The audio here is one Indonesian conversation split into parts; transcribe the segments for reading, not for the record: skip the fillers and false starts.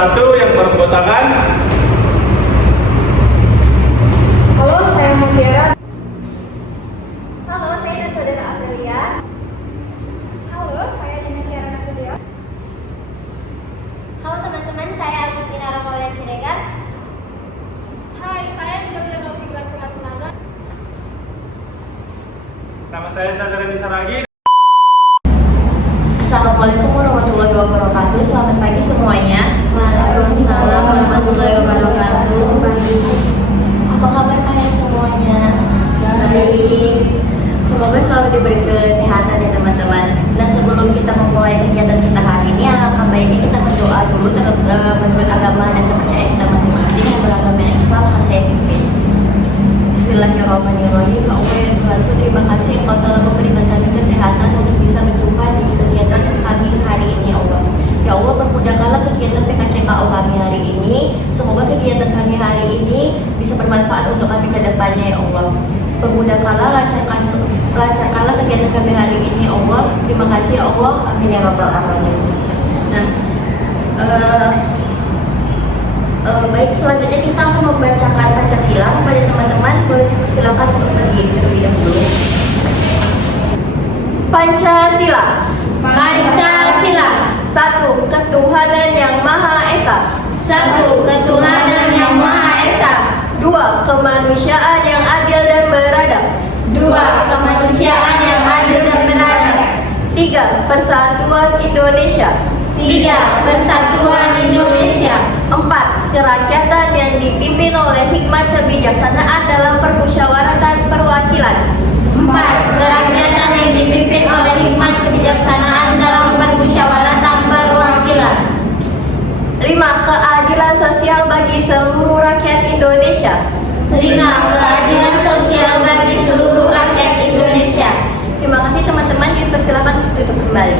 satu yang berkotakan. Halo, saya Mutiara. Halo, saya Saudara Amelia. Halo, saya Dina Tiara Nasution. Halo teman-teman, saya Agustina Romalia Siregar. Hai, saya Julia Novigla Sinaga. Nama saya Sadara Nisaragi. Assalamualaikum warahmatullahi wabarakatuh. Selamat pagi semuanya. Waalaikumsalam warahmatullahi wabarakatuh. Apa kabar kalian semuanya? Baik. Semoga selalu diberi kesehatan ya teman-teman. Nah, sebelum kita memulai kegiatan kita hari ini, alangkah baiknya kita berdoa dulu menurut agama dan kepercayaan kita masing-masing yang beragama Islam maka saya pimpin. Bismillahirrahmanirrahim. Ya Allah ya Tuhanku, terima kasih Engkau telah memberikan kami kesehatan untuk bisa berjumpa di kegiatan kami hari ini ya Allah. Ya Allah, permudahkanlah kegiatan PKCKO kami hari ini. Semoga kegiatan kami hari ini bisa bermanfaat untuk kami ke depannya ya Allah. Permudahkanlah, lancarkanlah kegiatan kami hari ini ya Allah. Terima kasih ya Allah. Amin ya rabbal alamin. Nah, baik, selanjutnya kita akan membacakan Pancasila kepada teman-teman. Boleh dipersilakan untuk berdiri terlebih dahulu. Pancasila. Pancasila. 1. Ketuhanan yang Maha Esa. 1. Ketuhanan yang Maha Esa. 2. Kemanusiaan yang adil dan beradab. 2. Kemanusiaan yang adil dan beradab. 3. Persatuan Indonesia. 3. Persatuan Indonesia. 4. Kerakyatan yang dipimpin oleh hikmat kebijaksanaan dalam permusyawaratan perwakilan. 4. Kerakyatan yang dipimpin oleh hikmat kebijaksanaan dalam permusyawaratan perwakilan. 5. Keadilan sosial bagi seluruh rakyat Indonesia. 5. Keadilan sosial bagi seluruh rakyat Indonesia. Terima kasih teman-teman, dipersilakan untuk tutup kembali.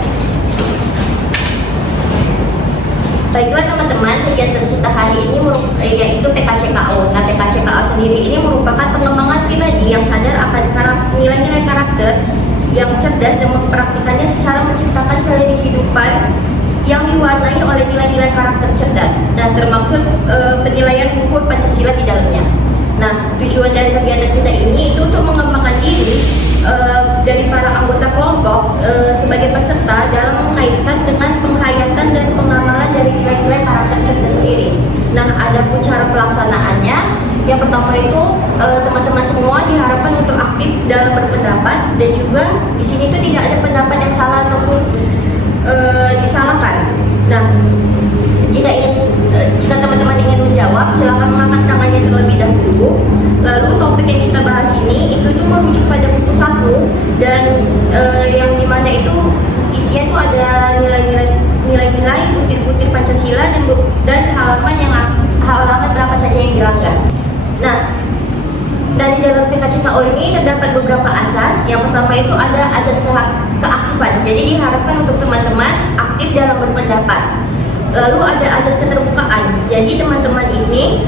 Baiklah teman-teman, kegiatan kita hari ini yaitu PKCKO. Nah, PKCKO sendiri ini merupakan pengembangan pribadi yang sadar akan nilai-nilai karakter yang cerdas dan mempraktikannya secara menciptakan kehidupan yang diwarnai oleh nilai-nilai karakter cerdas dan termaksud penilaian luhur Pancasila di dalamnya. Nah, tujuan dari kegiatan kita ini itu untuk mengembangkan diri dari para anggota kelompok sebagai peserta dalam mengaitkan dengan penghayatan dan pengamalan dari nilai-nilai karakter cerdas sendiri. Nah, ada pun cara pelaksanaannya. Yang pertama itu teman-teman semua diharapkan untuk aktif dalam berpendapat, dan juga di sini itu tidak ada pendapat yang salah ataupun disalahkan. Nah, jika teman-teman ingin menjawab, silakan mengangkat tangannya terlebih dahulu. Lalu topik yang kita bahas ini itu merujuk pada buku saku, dan yang dimana itu isinya itu ada nilai-nilai butir-butir Pancasila dan halaman berapa saja yang dilanggar. Nah, dari dalam PKCKO ini terdapat beberapa asas. Yang pertama itu ada asas keaktifan. Jadi diharapkan untuk teman-teman aktif dalam berpendapat. Lalu ada asas keterbukaan. Jadi teman-teman ini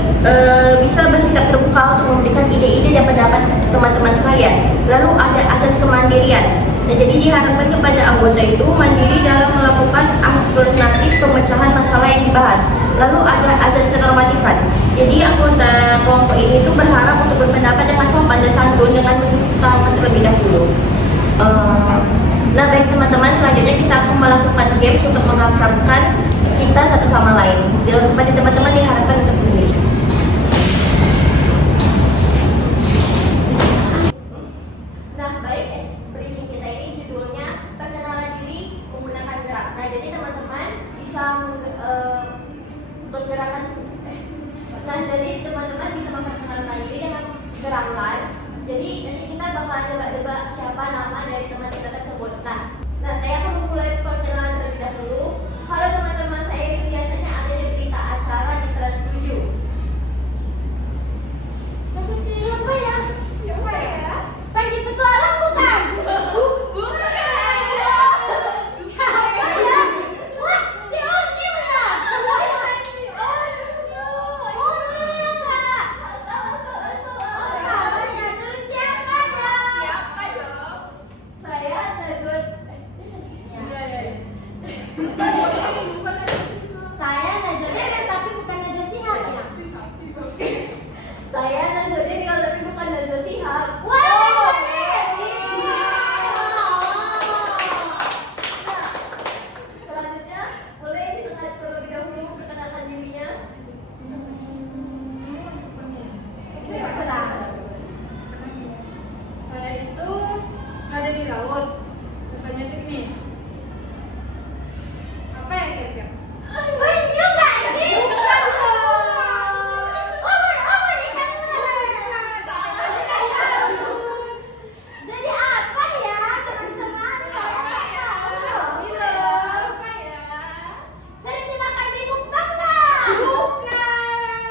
bisa bersikap terbuka untuk memberikan ide-ide dan pendapat teman-teman sekalian. Lalu ada asas kemandirian. Nah, jadi diharapkan kepada anggota itu mandiri dalam melakukan alternatif pemecahan masalah yang dibahas. Lalu ada asas kenormatifan. Jadi anggota kelompok ini itu berharap untuk berpendapat dengan sopan dan santun dengan mencuci tangan terlebih dahulu. Nah, baik teman-teman, selanjutnya kita akan melakukan games untuk mengakrabkan kita satu sama lain. Kepada teman-teman diharapkan untuk berdiri. Nah, baik, briefing kita ini judulnya perkenalan diri menggunakan gerak. Nah, jadi teman-teman bisa menggerakkan bisa memperkenalkan diri dengan gerakan. Jadi nanti kita bakalan coba-coba siapa nama dari teman kita tersebut. Nah, saya akan memulai perkenalan terlebih dahulu. Halo teman-teman, saya itu biasanya ada di berita acara di Trans 7. Siapa ya? Panji Petualang bukan? Bukan. Siapa ya? Wah, si Onyil ya? Oh, iya Kak. Salah ya. Terus siapa dong? Siapa dong? Saya di laut. Banyak nih. Apa ya kira-kira? Penyu nggak sih? Bukan dong. Apa ikan Jadi apa ya teman-teman? Saya nggak tahu loh. Apa ya? Sering dimakan di mukbang nggak? Bukan.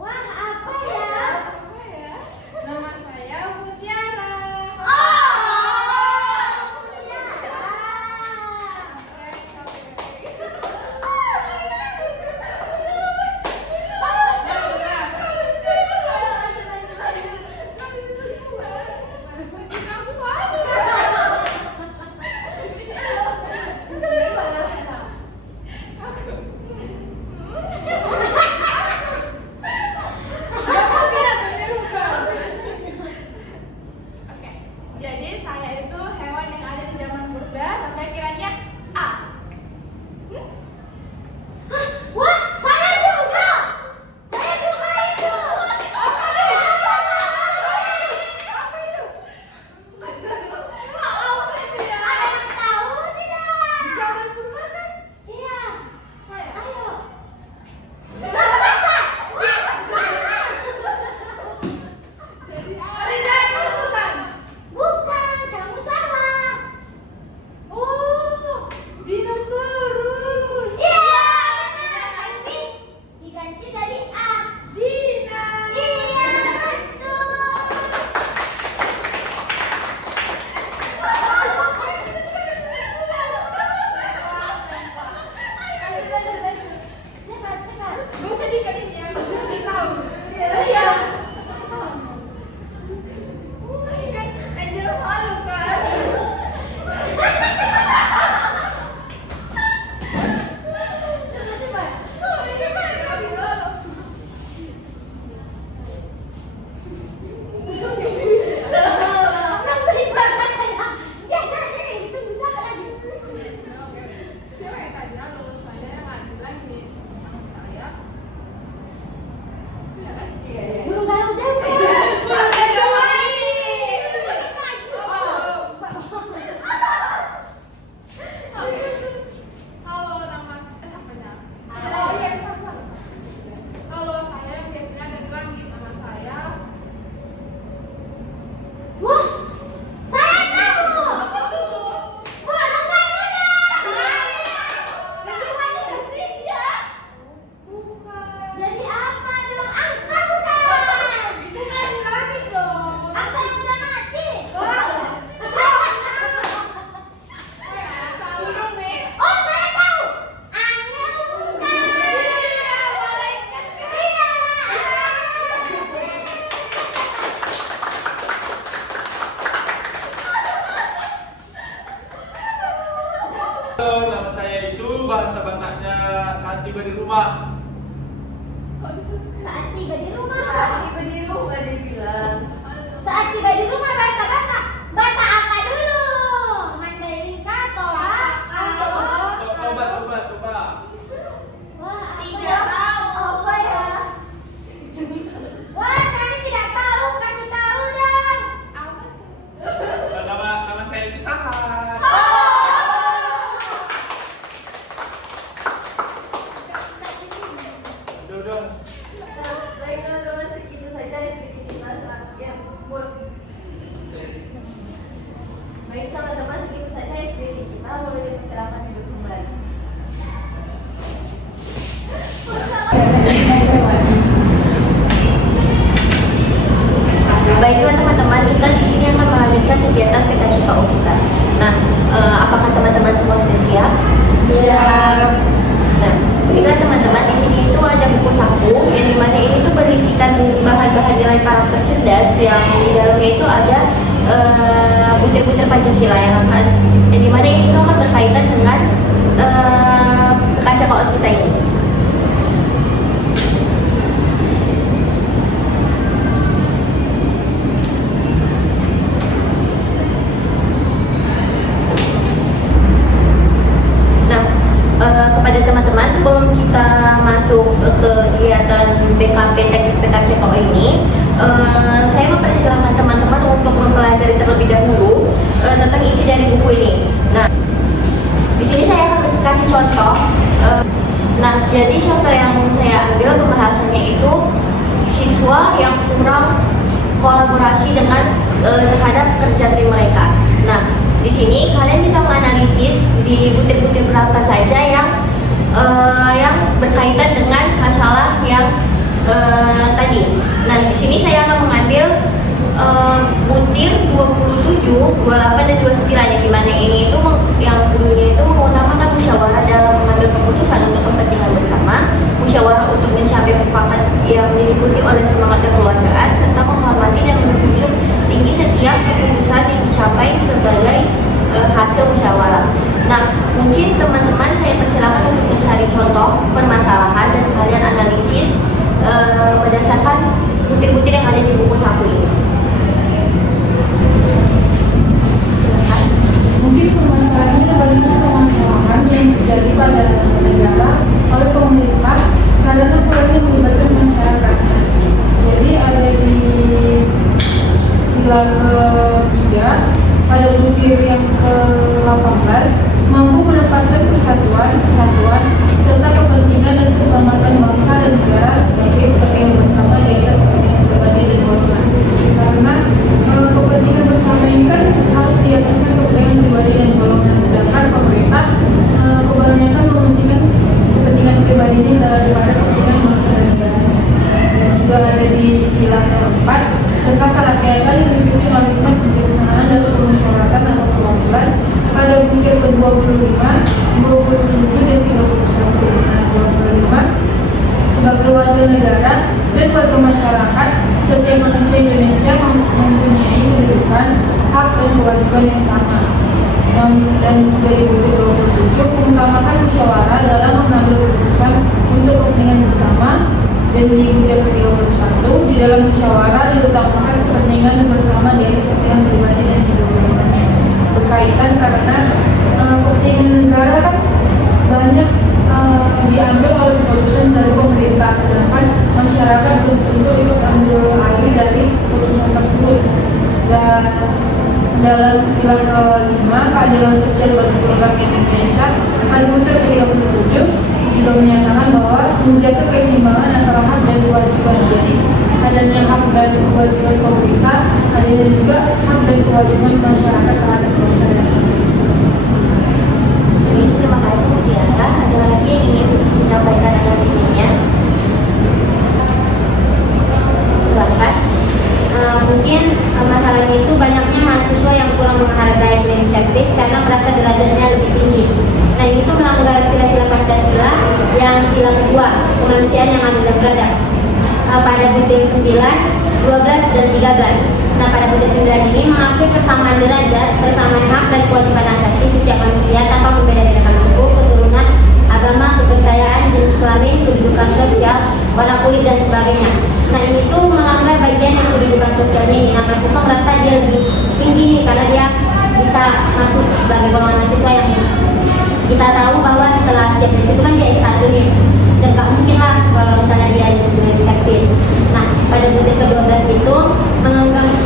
Wah, apa ya? Apa ya? Nama saya Mutiara. Oh, mutiara. Oke, jadi saya itu hewan yang ada di zaman purba, tapi akhirnya A. Wah, saya juga. Saya juga itu. Ada yang tahu tidak? Zaman purba kan? Iya. Ayo. Jadi A. Bukan. Bukan, kamu salah. Oh, dinosaurus. Iya, tapi diganti dari A. Dina. Iya, betul. Cepat, cepat. Gak usah dikasih ya, nanti tahu. Iya. Kan Angel malu kan? Cepat, cepat. Oh, ini kan kami malu. Nambah banget ya. Ya, jangan jadi itu bisa lagi. Siapa yang tadi lalu? Saya yang lanjut lagi. Nama saya. Burung garuda kan? Burung garuda ini. Halo, nama apanya? Oh iya, sama. Halo, saya yang biasanya ada di langit. Nama saya. Wah, saya tahu. Apa tuh? Burung garuda. Itu mana sih? Ya. Bukan. Jadi apa dong? Angsa bukan? Itu kan di langit dong. Angsa yang udah mati. Burung nih. Oh, saya tahu. Angin bukan? Iya, malaikat. Iya. Halo, nama saya itu bahasa Bataknya saat tiba di rumah. Saat tiba di rumah. dia bilang. Saat tiba di rumah bahasa Batak. Batak apa dulu? Mandalika, Toa, Coba. Wah, apa Tidak ya? tahu. Apa ya? Wah, kami tidak tahu. Kasih tahu dong. Apa tuh? Nama saya itu Sahat. Duduk. Baik teman-teman, segitu saja sedikit kita ya. Baik teman-teman, segitu saja sedikit kita, boleh dipersilakan duduk kembali. Baiklah teman-teman, kita di sini akan melanjutkan kegiatan PKCKO kita. Nah, apakah teman-teman semua sudah siap? Siap. Nah, baiklah teman-teman, di sini itu ada buku saku yang dimana ini tuh berisikan bahan-bahan nilai karakter cerdas yang di dalamnya itu ada butir-butir Pancasila yang dimana ini tuh akan berkaitan dengan PKCKO kita ini. Kepada teman-teman, sebelum kita masuk ke kegiatan BKP Teknik PKCKO ini, saya mempersilahkan teman-teman untuk mempelajari terlebih dahulu tentang isi dari buku ini. Nah, di sini saya akan kasih contoh. Nah, jadi contoh yang saya ambil pembahasannya itu siswa yang kurang kolaborasi dengan terhadap kerja tim mereka. Nah, di sini kalian bisa menganalisis di butir-butir berapa saja yang berkaitan dengan masalah yang tadi. Nah, di sini saya akan mengambil butir 27, 28 dan 29 yang dimana ini itu yang bunyinya itu mengutamakan musyawarah dalam mengambil keputusan untuk kepentingan bersama, musyawarah untuk mencapai mufakat yang diliputi oleh semangat kekeluargaan, serta menghormati dan menjunjung tinggi setiap keputusan yang dicapai sebagai hasil musyawarah. Nah, mungkin teman-teman saya persilakan untuk mencari contoh permasalahan dan kalian analisis berdasarkan butir-butir yang ada di buku saku ini. Silakan. Mungkin permasalahannya banyak permasalahan yang terjadi pada negara oleh pemerintah karena kurangnya melibatkan masyarakat. Jadi ada di sila ketiga pada butir yang ke-18 mampu menempatkan persatuan, kesatuan, serta kepentingan dan keselamatan bangsa dan negara sebagai kepentingan bersama di atas kepentingan pribadi dan golongan. Karena kepentingan bersama ini kan harus di ataskan kepentingan pribadi dan golongan, sedangkan pemerintah kebanyakan mementingkan kepentingan pribadi ini daripada kepentingan bangsa dan negara. Juga ada di sila keempat tentang kerakyatan yang dipimpin oleh hikmat kebijaksanaan dan permusyawaratan atau perwakilan pada butir ke-25, 27 dan 31. Nah, 25 sebagai warga negara dan warga masyarakat, setiap manusia Indonesia mempunyai kedudukan, hak dan kewajiban yang sama. Dan juga di butir 27 mengutamakan musyawarah dalam mengambil keputusan untuk kepentingan bersama. Dan di butir ke-31 di dalam musyawarah diutamakan kepentingan bersama dari kepentingan pribadi dan juga golongannya. Berkaitan karena kepentingan negara kan banyak diambil oleh keputusan dari pemerintah, sedangkan masyarakat belum tentu ikut ambil alih dari keputusan tersebut. Dan dalam sila ke-5 keadilan sosial bagi seluruh rakyat Indonesia pada butir ke-37 juga menyatakan bahwa menjaga keseimbangan antara hak dan kewajiban. Jadi adanya hak dan kewajiban pemerintah, adanya juga hak dan kewajiban masyarakat terhadap bangsa dan negara. Jadi terima kasih Bu Tiara. Ada lagi yang ingin menyampaikan analisisnya? Silakan. Mungkin masalahnya itu banyaknya mahasiswa yang kurang menghargai training service karena merasa derajatnya lebih tinggi. Nah, ini tuh melanggar sila-sila Pancasila yang sila kedua, kemanusiaan yang adil dan beradab. Pada butir 9, 12 dan 13. Nah, pada butir 9 ini mengakui persamaan derajat, persamaan hak dan kewajiban asasi setiap manusia tanpa membeda-bedakan suku, keturunan, agama, kepercayaan, jenis kelamin, kedudukan sosial, warna kulit dan sebagainya. Nah, ini tuh melanggar bagian yang kedudukan sosialnya ini. Nah, mahasiswa merasa dia lebih tinggi nih karena dia bisa masuk sebagai golongan mahasiswa yang kita tahu bahwa setelah siap itu kan dia S1 nih, dan gak mungkin lah kalau misalnya dia dengan servis. Nah, pada butir ke-12 itu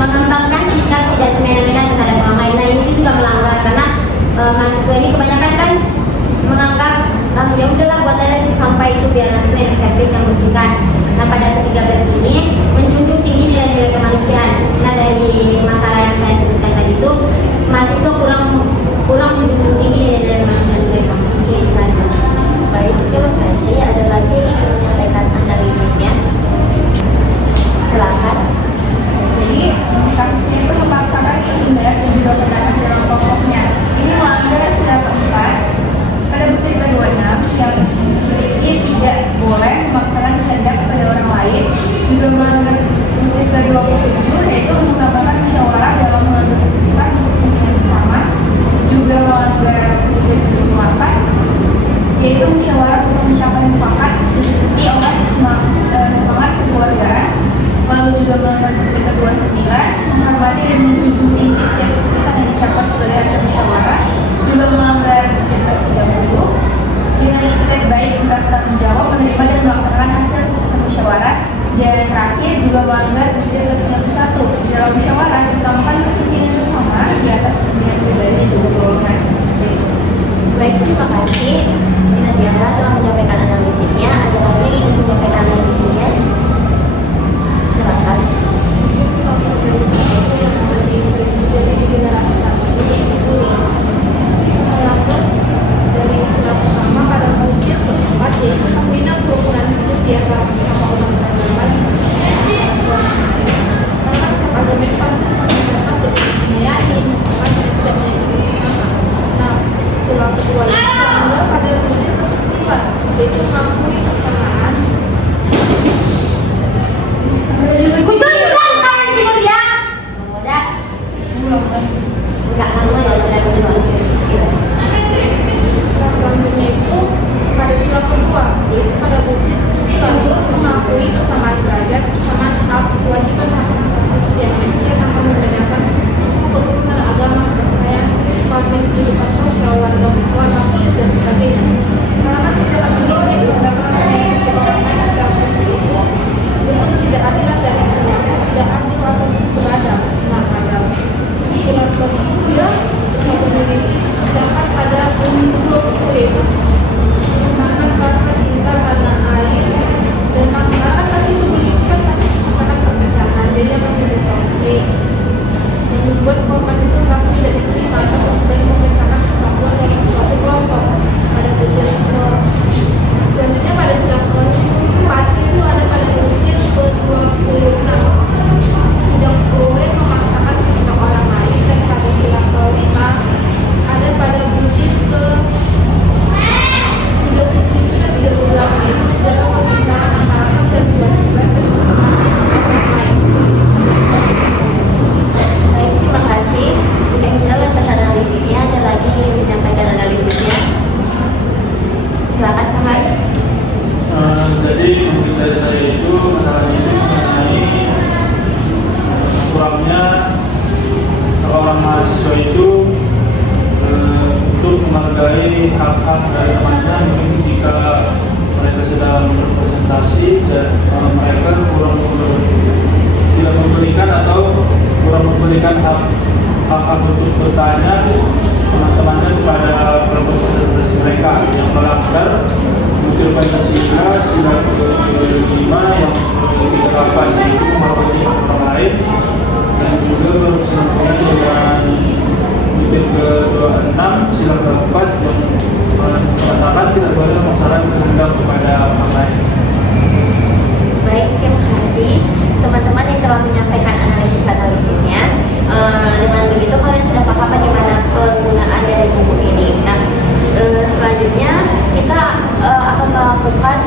mengembangkan sikap tidak semena-mena terhadap orang lain. Nah, ini juga melanggar karena mahasiswa ini kebanyakan kan menganggap ya udahlah buat aja sih sampai itu biar nanti naik servis yang bersihkan. Nah, pada ke-13 ini menjunjung tinggi nilai-nilai kemanusiaan. Nah, dari masalah yang saya sebutkan tadi itu mahasiswa kurang menjunjung tinggi nilai-nilai kemanusiaan mereka. Mungkin itu saja. Baik, terima kasih. Ada lagi yang ingin menyampaikan analisisnya? Silakan. Jadi kasusnya itu memaksakan penundaan dan juga pendapat dalam pokoknya. Ini melanggar sila keempat pada butir ke-26 yang berisi tidak boleh memaksakan kehendak kepada orang lain, juga melanggar butir ke-27 yaitu mengutamakan musyawarah dalam mengambil keputusan untuk kepentingan bersama, juga melanggar menghargai hak-hak dari temannya. Mungkin ketika mereka sedang berpresentasi dan mereka tidak memberikan atau kurang memberikan hak untuk bertanya teman-temannya kepada kelompok presentasi mereka yang melanggar butir Pancasila sila ke-5 yang ke-8, yaitu menghormati hak orang lain, dan juga berkesinambungan dengan butir ke-26 sila ke-4 yang mengatakan tidak boleh memaksakan kehendak kepada orang lain. Baik, terima kasih teman-teman yang telah menyampaikan analisis-analisisnya. Dengan begitu kalian sudah paham bagaimana penggunaan dari buku ini. Nah, selanjutnya kita akan melakukan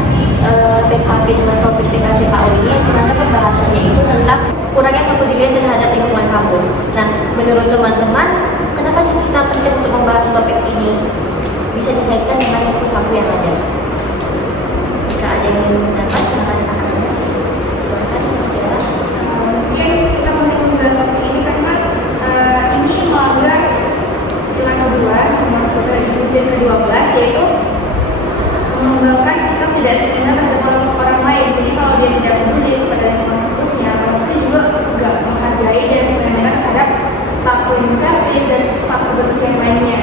PKP dengan topik PKCKO ini, yang dimana pembahasannya itu tentang kurangnya kepedulian terhadap lingkungan kampus. Nah, menurut teman-teman, kenapa sih kita penting untuk membahas topik ini? Bisa dikaitkan dengan buku saku yang ada. Jika ada yang mendapat, silakan angkat tangannya. Silakan, silakan. Mungkin kita penting membahas topik ini karena ini melanggar sila kedua nomor butir ke-12, yaitu mengembangkan sikap tidak sempurna terhadap orang lain. Jadi kalau dia tidak peduli kepada lingkungan kampusnya, itu juga nggak menghargai dan sebenarnya terhadap staf cleaning service dan staf kebersihan lainnya.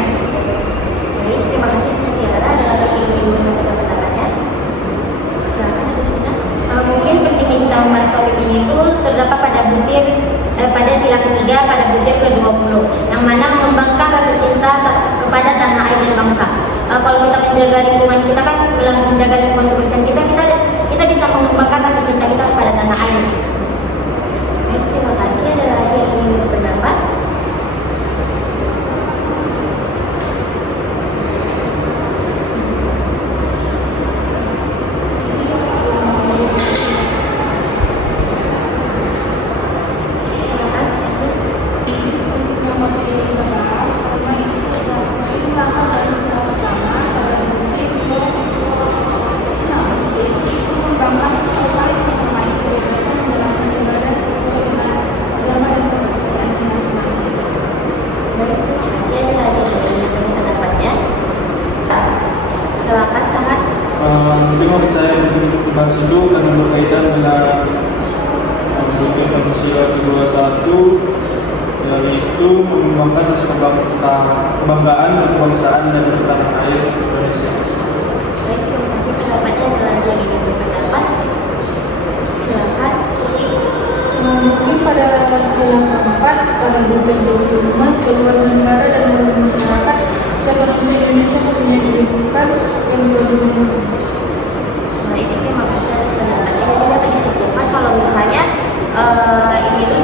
Baik, terima kasih Tiara. Ada lagi yang ingin menyampaikan pendapatnya? Silakan, Ibu Sina. Mungkin pentingnya kita membahas topik ini itu terdapat pada butir pada sila ketiga pada butir ke-20, yang mana mengembangkan rasa cinta kepada tanah air dan bangsa. Kalau kita menjaga lingkungan kita kan, menjaga lingkungan kebersihan kita bisa mengembangkan rasa cinta kita kepada tanah air. Baik, terima kasih. Ada lagi yang ingin berpendapat? Mungkin menurut saya untuk dibahas itu karena berkaitan dengan butir Pancasila ke-21, yaitu mengembangkan rasa kebanggaan dan kebangsaan dari tanah air Indonesia. Baik, terima kasih pendapatnya. Ada lagi yang ingin berpendapat? Silakan. Mungkin pada sila keempat pada butir 25 sebagai warga negara dan warga masyarakat, setiap manusia Indonesia mempunyai kedudukan dan kewajiban yang sama. Baik, terima kasih atas pendapatnya. Jadi dapat disimpulkan kalau misalnya ini itu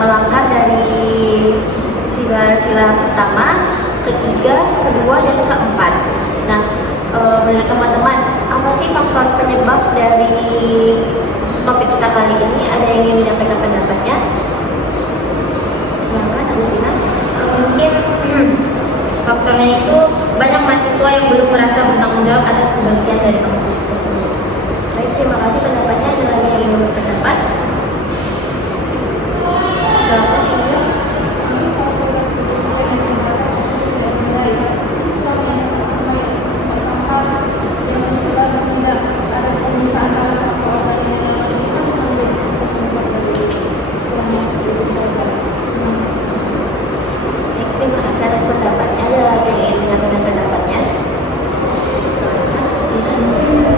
melanggar dari sila pertama, ketiga, kedua, dan keempat. Nah, menurut teman-teman, apa sih faktor penyebab dari topik kita kali ini? Ada yang ingin menyampaikan pendapatnya? Silakan, Agustina. Mungkin faktornya itu banyak mahasiswa yang belum merasa bertanggung jawab atas kebersihan dari kampus tersebut. Baik, terima kasih pendapatnya. Ada lagi yang ingin berpendapat? Silakan, Ibu. Fasilitas kebersihan yang terbatas atau tidak memadai, yang sampah yang tersebar dan tidak ada pemisahan antara sampah organik dan non-organik kan sampai penyebab dari kurangnya kebersihan. Baik, terima kasih atas pendapatnya. Ada lagi yang ingin menyampaikan pendapatnya? Itu memang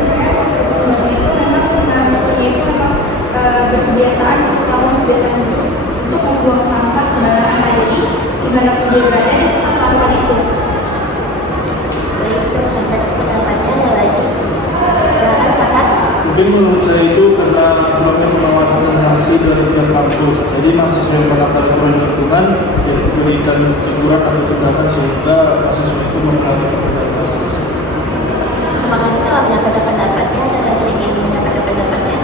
si mahasiswanya itu memang berkebiasaan untuk membuang sampah sembarangan. Nah, jadi gimana penjagaannya dan tetap melakukan itu. Baik, terima kasih atas pendapatnya. Ada lagi? Silakan, Sahat. Mungkin menurut saya itu karena kurangnya pengawasan dan sanksi dari pihak kampus. Jadi mahasiswa yang melanggar aturan lingkungan jadi diberikan teguran atau tindakan sehingga mahasiswa itu mengetahui kebenaran kampus. Terima kasih telah menyampaikan pendapatnya. Ada lagi yang ingin menyampaikan pendapatnya?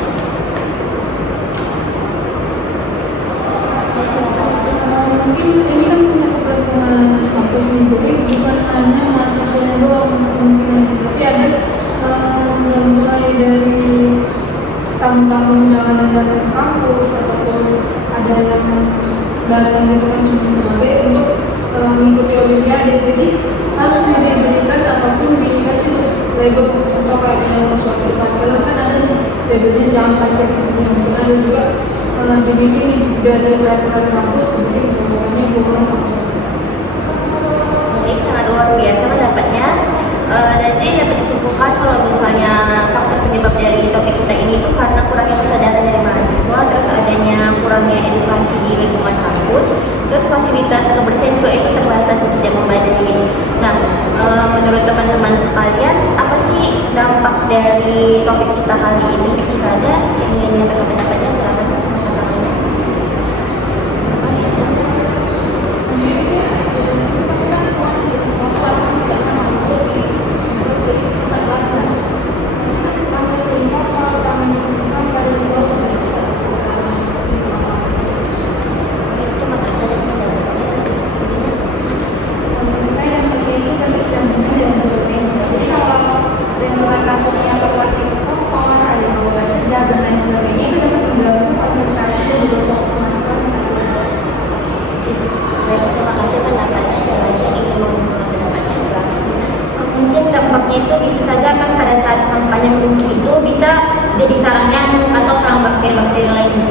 Ya, silakan. Mungkin ini kan mencakup lingkungan kampus nih, jadi bukan hanya mahasiswanya doang mungkin, tapi ada mulai dari tamu-tamu undangan yang datang ke kampus ataupun ada yang datang itu kan cuma sebagai untuk mengikuti olimpiade, jadi harus menjadi yang pas waktu parkiran kan ada labelnya jangan parkir di sini. Mungkin ada juga dibikin nih dari peraturan kampus dibikin misalnya buang sampah. Baik, sangat luar biasa pendapatnya. Dan ini dapat disimpulkan kalau misalnya faktor penyebab dari topik kita ini itu karena kurangnya kesadaran dari mahasiswa, terus adanya kurangnya edukasi di lingkungan kampus, terus fasilitas kebersihan juga itu terbatas dan tidak memadai. Nah, menurut teman-teman sekalian, apa sih dampak dari topik kita kali ini? Jika ada yang ingin menyampaikan pendapatnya, silakan mengatakannya. Mungkin dampaknya itu bisa saja kan pada saat sampahnya menumpuk itu bisa jadi sarang nyamuk atau sarang bakteri-bakteri lainnya.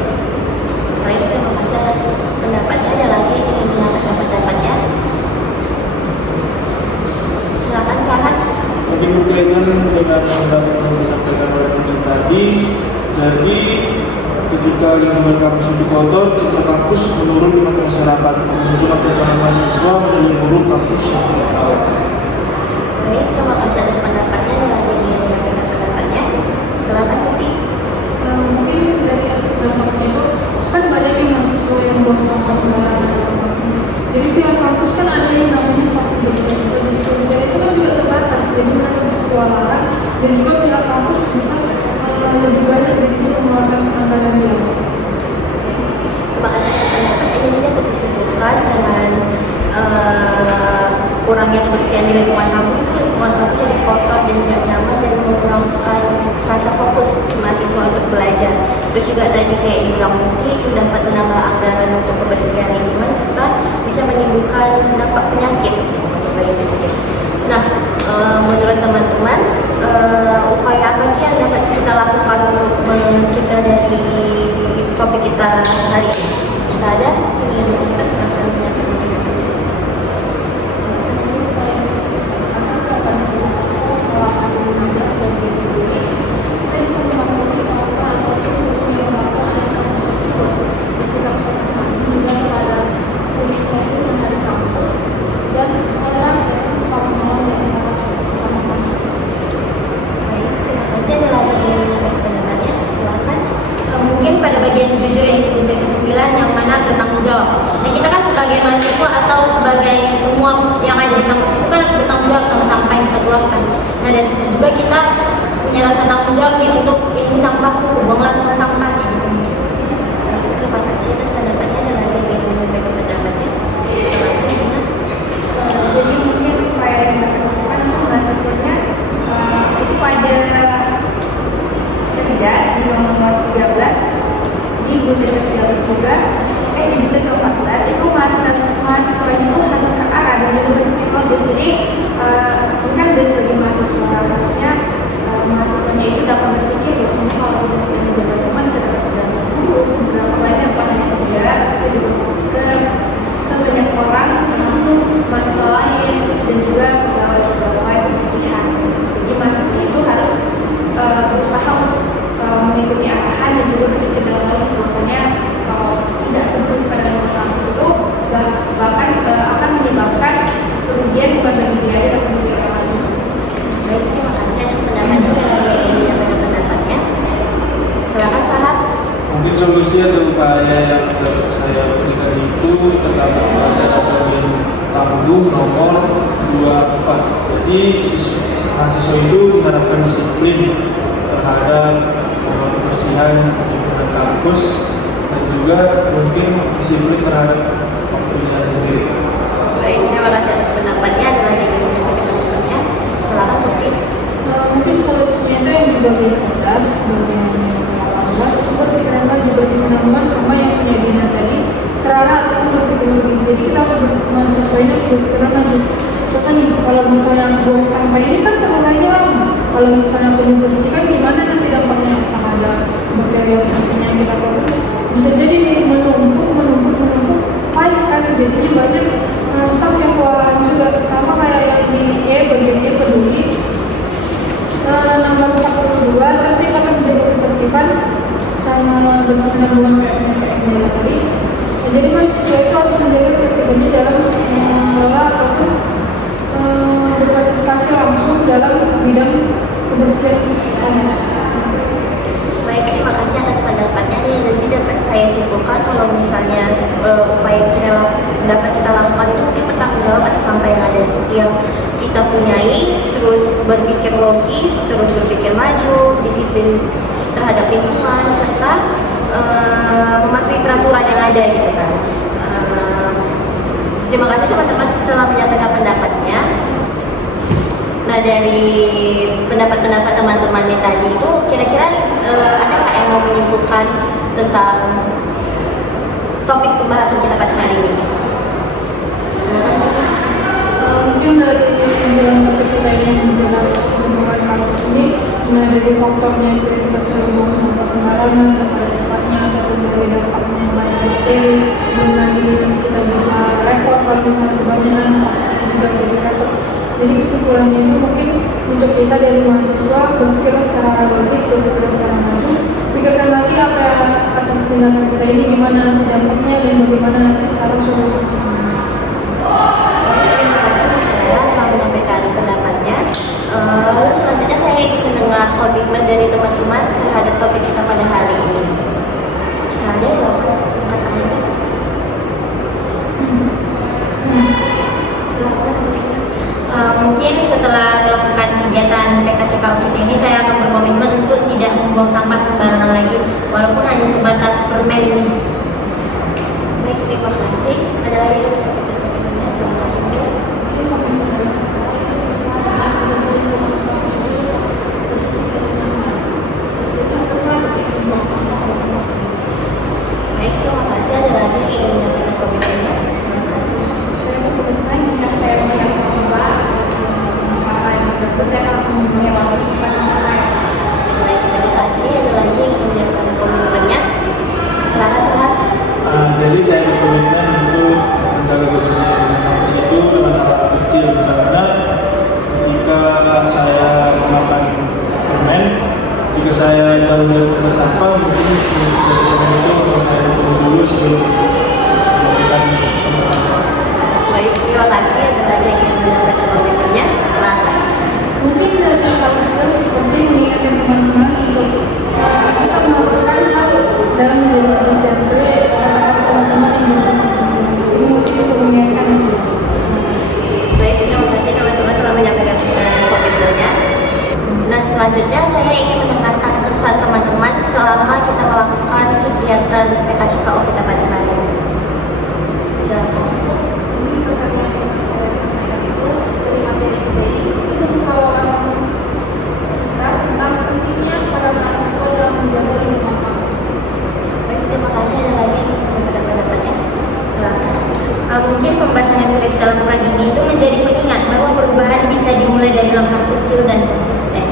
Baik, terima kasih atas pendapatnya. Ada lagi yang ingin menyampaikan pendapatnya? Silakan, Sahat. Jadi berkaitan dengan pendapat yang disampaikan oleh Kunci tadi, jadi ketika lingkungan kampus itu kotor, citra kampus menurun di mata masyarakat, muncullah kecangan mahasiswa menjadi buruk kampus yang kotor. Baik, terima kasih atas pendapatnya. Ada lagi yang ingin menyampaikan pendapatnya? Silakan, Putih. Mungkin dari dampaknya itu kan banyak yang mahasiswa yang buang sampah sembarangan. Jadi pihak kampus kan ada yang namanya satu dispenser itu kan juga terbatas, jadi mereka bisa kewalahan dan juga pihak kampus bisa lebih banyak jadi mengeluarkan anggaran yang. Terima kasih atas pendapatnya. Jadi dapat disimpulkan dengan kurangnya kebersihan di lingkungan kampus itu lingkungan kampus jadi kotor dan tidak nyaman dan mengurangkan rasa fokus mahasiswa untuk belajar. Terus juga tadi kayak dibilang Putih itu dapat menambah anggaran untuk kebersihan lingkungan serta bisa menimbulkan dampak penyakit. Nah, menurut teman-teman, upaya apa sih yang dapat kita lakukan untuk mencegah dari topik kita hari ini? Jika ada, ingin kita silakan menyampaikan. Mungkin pada bagian jujur yang ke-9 yang mana bertanggung jawab. Nah, kita kan sebagai mahasiswa atau sebagai semua yang ada di kampus itu kan harus bertanggung jawab sama sampah yang kita keluarkan. Nah, dari situ juga kita punya rasa tanggung jawab nih untuk ini sampahku, buanglah ke tong sampahnya gitu. Terima kasih atas pendapatnya. Ada lagi yang ingin menyampaikan pendapatnya? Silakan, Dina. Jadi mungkin upaya yang dilakukan mahasiswanya itu pada cerdas di nomor 13 di butir ke-13 juga di butir ke-14 itu mahasiswa itu harus terarah dan juga berpikir logis. Jadi kan dari segi mahasiswa harusnya mahasiswanya itu dapat berpikir bahwasanya kalau kita tidak menjaga lingkungan kita dapat berdampak buruk beberapa lainnya bukan hanya ke dia tapi juga ke banyak orang termasuk mahasiswa lain dan juga pegawai kebersihan. Jadi mahasiswa itu harus berusaha untuk mengikuti arahan dan juga berpikir dalam logis bahwasanya kalau tidak peduli pada lingkungan kampus itu bahkan akan menyebabkan kerugian bukan bagi dia dan bagi orang lain. Baik, terima kasih atas pendapatnya. Ada lagi yang ingin menyampaikan pendapatnya? Silakan, Sahat. Mungkin solusinya atau upaya yang dapat saya berikan itu terdapat pada bagian tabung nomor 24. Jadi mahasiswa itu diharapkan disiplin terhadap kebersihan lingkungan kampus dan juga mungkin disiplin terhadap waktunya sendiri. Baik, terima kasih atas pendapatnya. Ada lagi yang ingin menyampaikan pendapatnya? Silakan, Putih. Mungkin solusinya itu yang di bagian 11 bagian 18 itu berpikiran maju berkesinambungan sama yang punya Dina tadi terarah ataupun berpikir logis. Jadi kita harus mahasiswa ini harus berpikiran maju. Contoh nih, kalau misalnya buang sampah ini kan terurainya lama. kalau misalnya perlu bersihkan gimana nanti dampaknya, apakah ada bakteri atau penyakit atau bisa jadi nih menumpuk payah kan, jadinya banyak staf yang kewalahan juga, sama kayak yang di bagian E peduli nomor 42 tertib akan menjaga ketertiban sama berkesinambungan PPSD tadi. Jadi mahasiswa itu harus menjaga ketertibannya dalam mengelola ataupun berpartisipasi langsung dalam bidang kebersihan kampus. Baik, terima kasih atas pendapatnya. Nanti dapat saya simpulkan kalau misalnya upaya yang dapat kita lakukan itu mungkin bertanggung jawab atas sampah yang ada yang kita punyai, terus berpikir logis, terus berpikir maju, disiplin terhadap lingkungan, serta mematuhi peraturan yang ada gitu kan. Terima kasih teman-teman telah menyampaikan pendapatnya. Nah, dari pendapat-pendapat teman-teman yang tadi itu kira-kira ada nggak yang mau menyimpulkan tentang topik pembahasan kita pada hari ini? Mungkin dari sembilan topik kita ini menjaga lingkungan kampus ini, mulai dari faktornya itu kita sering buang sampah sembarangan, tak pada tempatnya, ataupun dari dampaknya yang banyak bakteri, belum lagi kita bisa repot kalau misalnya kebanyakan staf juga jadi repot. Jadi kesimpulannya itu mungkin untuk kita dari mahasiswa berpikir secara logis, berpikir secara maju, pikirkan lagi apa atas tindakan kita ini, gimana nanti dampaknya dan bagaimana nanti cara solusinya. Terima kasih telah menyampaikan pendapatnya. Lalu selanjutnya saya ingin mendengar komitmen dari teman-teman terhadap topik kita pada hari ini. Jika ada, silakan angkat tangannya. Mungkin setelah melakukan kegiatan PKCKU kita ini, saya akan berkomitmen untuk tidak membuang sampah sembarangan lagi, walaupun hanya sebatas permen ini. Baik, terima kasih. Ada lagi yang mau bertanya? Silakan Ibu. Baik, terima kasih. Ada lagi yang ingin menyampaikan komitmennya? Silakan. Saya berkomitmen jika saya melihat sampah apa yang bagus, saya langsung mengelola sampah saya. Baik, terima kasih. Ada lagi yang ingin menyampaikan komitmennya? Silakan, Sahat. Jadi saya berkomitmen untuk menjaga kebersihan kampus itu dengan hal kecil, misalnya ketika saya memakan permen, jika saya jauh dari tempat sampah, mungkin membersihkan permen itu harus saya tutup dulu sebelum melakukan tempat sampah. Baik, terima kasih. Ada lagi yang ingin menyampaikan komitmennya? Silakan. Mungkin dari hal kecil seperti mengingatkan teman-teman untuk kita melakukan hal dalam menjaga kebersihan, seperti kata-kata teman-teman yang bisa ini mungkin bisa mengingatkan itu. Baik, terima kasih teman-teman telah menyampaikan komitmennya. Nah, selanjutnya saya ingin mendengarkan kesan teman-teman selama kita melakukan kegiatan PKCKU kita pada hari ini. Silakan. Mungkin kesan yang bisa saya sampaikan itu dari materi kita ini itu membuka wawasan kita tentang pentingnya para mahasiswa dalam menjaga lingkungan kampus. Baik, terima kasih. Ada lagi pendapatnya? Silakan. Mungkin pembahasan yang sudah kita lakukan ini itu menjadi pengingat bahwa perubahan bisa dimulai dari langkah kecil dan konsisten.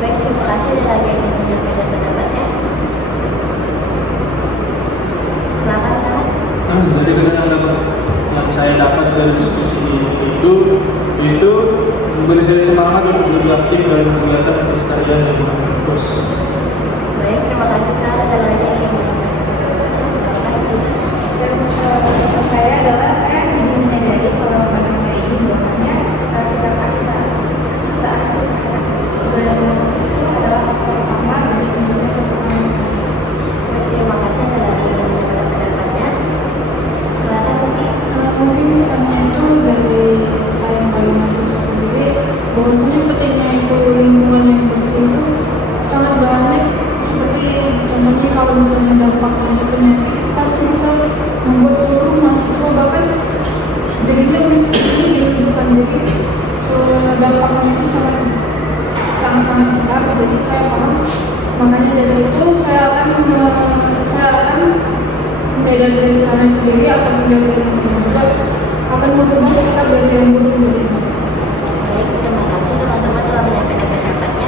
Baik, terima kasih. Ada lagi yang ingin menyampaikan pendapatnya? Silakan, Sahat. Jadi kesan yang saya dapat dari diskusi itu memberi saya semangat untuk lebih aktif dalam kegiatan pelestarian lingkungan kampus. Baik, terima kasih. Sahat. Ada lagi yang ingin menyampaikan pendapatnya? Silakan. Saya adalah saya jadi menyadari setelah membaca materi ini bahwasanya sikap ciptaan benar-benar itu adalah faktor utama dari pentingnya kebersihan. Baik, terima kasih. Ada lagi yang ingin menyampaikan pendapatnya? Silakan, Mungkin. Mungkin misalnya itu dari saya sebagai mahasiswa sendiri, bahwasanya pentingnya itu lingkungan yang bersih itu sangat banyak. Seperti contohnya kalau misalnya dampaknya itu penyakit, pasti bisa membuat seluruh mahasiswa bahkan jadinya universitas ini bukan, jadi dampaknya itu sangat besar. Jadi saya paham, makanya dari itu saya akan beda dari saya sendiri akan menjaga lingkungan juga, akan merubah sikap dari yang buruk menjadi baik. Baik, terima kasih teman-teman telah menyampaikan pendapatnya.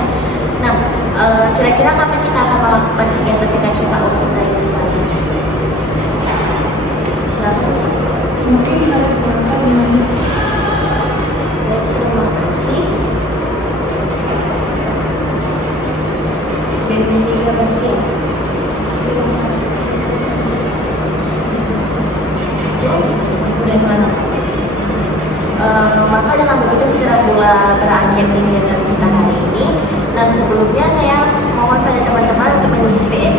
Maka dengan begitu segera pula berakhir kegiatan kita hari ini. Nah, sebelumnya saya mohon pada teman-teman untuk mengisi PEB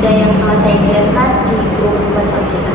3 yang telah saya kirimkan di grup WhatsApp kita.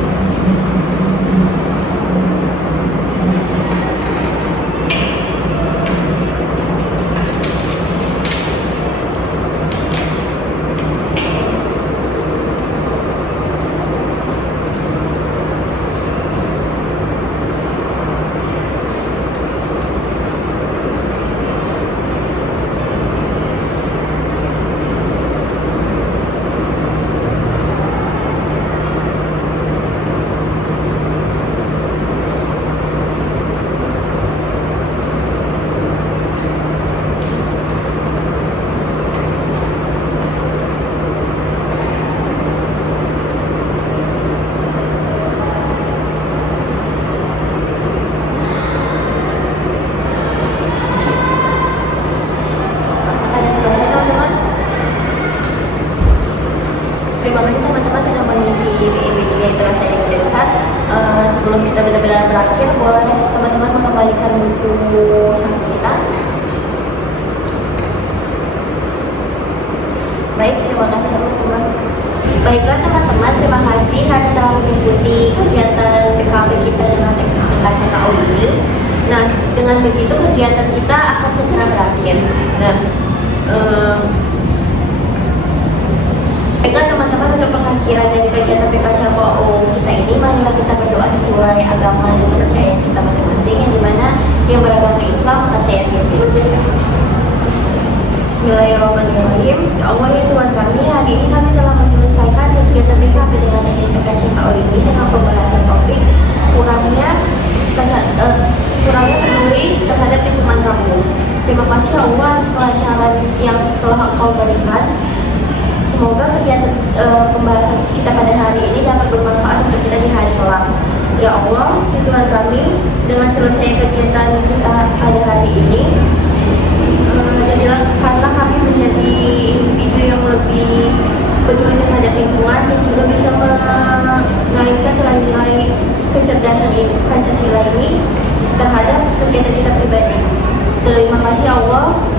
Terima kasih teman-teman sudah mengisi PEB yang telah saya kirimkan. Sebelum kita benar-benar berakhir, boleh teman-teman mengembalikan buku saku kita. Baik, terima kasih teman-teman. Baiklah teman-teman, terima kasih karena telah mengikuti kegiatan PKP kita dengan teknik KCKO ini. Nah, dengan begitu kegiatan kita akan segera berakhir. Nah, baiklah teman-teman, untuk pengakhiran dari kegiatan PKCKO kita ini, marilah kita berdoa sesuai agama dan kepercayaan kita masing-masing, yang dimana yang beragama Islam saya pimpin. Bismillahirrahmanirrahim. Ya Allah, ya Tuhan kami, hari ini kami telah menyelesaikan kegiatan PKP dengan teknik PKCKO ini dengan pembahasan topik kurangnya peduli terhadap lingkungan kampus. Terima kasih Allah atas kelancaran yang telah Engkau berikan. Semoga kegiatan pembahasan kita pada hari ini dapat bermanfaat untuk kita di hari kelak. Ya Allah, ya Tuhan kami, dengan selesai kegiatan kita pada hari ini, jadikanlah kami menjadi individu yang lebih peduli terhadap lingkungan dan juga bisa mengaitkan nilai kecerdasan Pancasila ini terhadap kegiatan kita pribadi. Terima kasih Allah.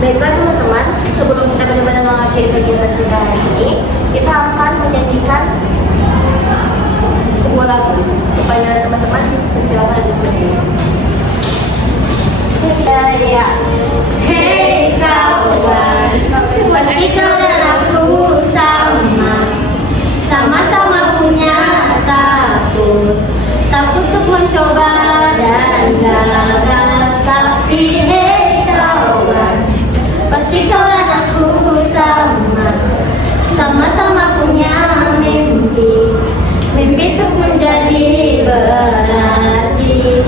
Baiklah teman-teman, sebelum kita benar-benar mengakhiri kegiatan kita hari ini, kita akan menyanyikan sebuah lagu kepada teman-teman. Silakan diikuti. Ya. Hei kawan, pasti kau dan aku sama-sama punya takut untuk mencoba dan gagal. Tapi hei kawan, pasti kau dan aku sama-sama punya mimpi untuk menjadi berarti.